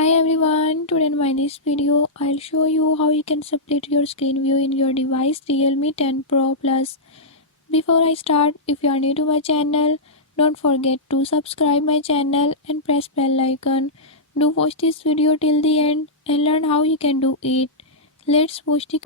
Hi everyone, today in this video I'll show you how you can split your screen view in your device Realme 10 Pro Plus. Before I start, if you are new to my channel, don't forget to subscribe my channel and press bell icon. Do watch this video till the end and learn how you can do it. Let's watch the